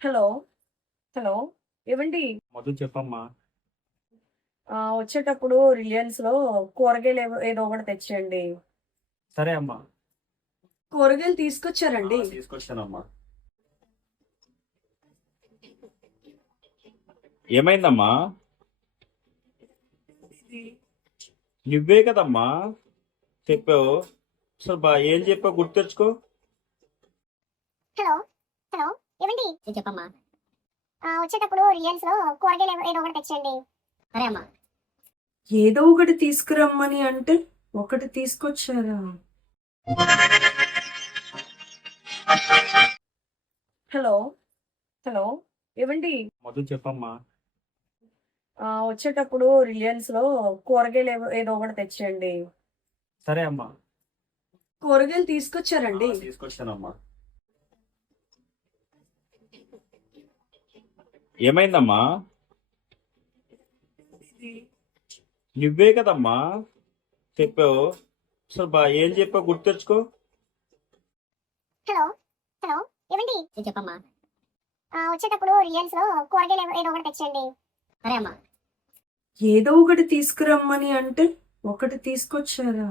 Hello. Hello. ఏవండి? మొదలు చెప్పమ్మా. వచ్చేటప్పుడు రిలయన్స్‌లో కూరగాయలు ఏదో ఒకటి తెచ్చేయండి. సరే అమ్మా. కూరగాయలు తీసుకొచ్చారండి? తీసుకొచ్చానమ్మా. ఏమైందమ్మా? నువ్వే కదమ్మా చెప్పావు. అసలు ఏం చెప్పావు గుర్తు తెచ్చుకో. హలో. హలో. ఏవండి? చెప్పమ్మా. వచ్చేటప్పుడు రిలయన్స్ లో కూరగాయలు ఏదో ఒకటి తెచ్చేయండి. సరే అమ్మా. ఏదో ఒకటి తీసుకురమ్మని అంటే ఒకటి తీసుకొచ్చారా? హలో. హలో. ఏవండి? మొదలు చెప్పమ్మా. వచ్చేటప్పుడు రిలయన్స్‌లో కూరగాయలు ఏదో ఒకటి తెచ్చేయండి. సరే అమ్మా. కూరగాయలు తీసుకొచ్చారండి? తీసుకొచ్చానమ్మా. ఏమైందమ్మా? నువ్వే కదమ్మా చెప్పావు. అసలు ఏం చెప్పావు గుర్తు తెచ్చుకో. హలో. హలో. ఏవండి? చెప్పమ్మా. వచ్చేటప్పుడు రిలయన్స్ లో కూరగాయలు ఏదో ఒకటి తెచ్చేయండి. సరే అమ్మా. ఏదో ఒకటి తీసుకురమ్మని అంటే ఒకటి తీసుకొచ్చారా?